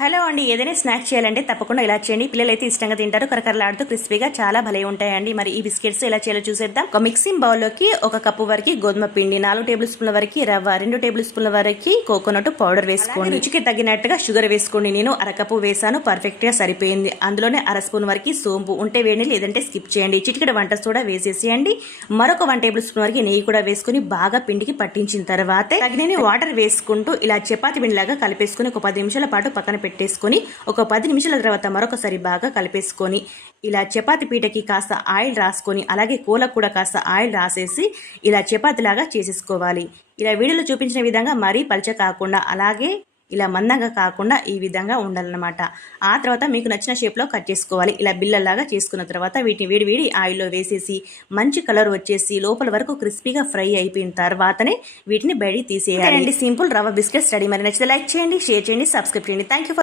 Hello అండి, ఏదైనా snacks చేయాలంటే తప్పకుండా ఇలా చేయండి. పిల్లలు అయితే ఇష్టంగా తింటారు. కరకరలాడుతూ క్రిస్పీగా చాలా భలే ఉంటాయండి. మరి ఈ బిస్కెట్స్ ఎలా చేయాలో చూసేద్దాం. ఒక మిక్సింగ్ బౌల్లోకి 1 కప్పు వరకు గోధుమ పిండి, 4 టేబుల్ స్పూన్ల వరకు రవ్వ, 2 టేబుల్ స్పూన్ల వరకు కోకోనట్ పౌడర్ వేసుకోండి. రుచికి తగినట్టుగా షుగర్ వేసుకోండి. నేను 1 కప్పు వేసాను, పర్ఫెక్ట్ గా సరిపోయింది. అందులోనే 1 స్పూన్ వరకు సోంపు ఉంటే వేయండి, లేదంటే స్కిప్ చేయండి. చిటికెడు వంట సోడా వేసేసేయండి. మరొక 1 టేబుల్ స్పూన్ వరకు నెయ్యి కూడా వేసుకుని బాగా పిండికి పట్టించిన తర్వాత తగినన్ని వాటర్ వేసుకుంటూ ఇలా చపాతి పిండిలాగా కలిపేసుకుని ఒక 10 నిమిషాల పాటు పక్కన పెట్టేసుకుని ఒక 10 నిమిషాల తర్వాత మరొకసారి బాగా కలిపేసుకొని ఇలా చపాతి పీటకి కాస్త ఆయిల్ రాసుకొని అలాగే కూలకు కూడా కాస్త ఆయిల్ రాసేసి ఇలా చపాతీలాగా చేసేసుకోవాలి. ఇలా వీడియోలో చూపించిన విధంగా మరీ పల్చ కాకుండా అలాగే ఇలా మందంగా కాకుండా ఈ విధంగా ఉండాలన్నమాట. ఆ తర్వాత మీకు నచ్చిన షేప్లో కట్ చేసుకోవాలి. ఇలా బిల్లలాగా చేసుకున్న తర్వాత వీటిని వేడి ఆయిల్లో వేసేసి మంచి కలర్ వచ్చేసి లోపల వరకు క్రిస్పీగా ఫ్రై అయిపోయిన తర్వాతనే వీటిని బయటికి తీసేయాలి. సింపుల్ రవ్వ బిస్కెట్స్ రెడీ. మరి నచ్చితే లైక్ చేయండి, షేర్ చేయండి, సబ్స్క్రైబ్ చేయండి. Thank you.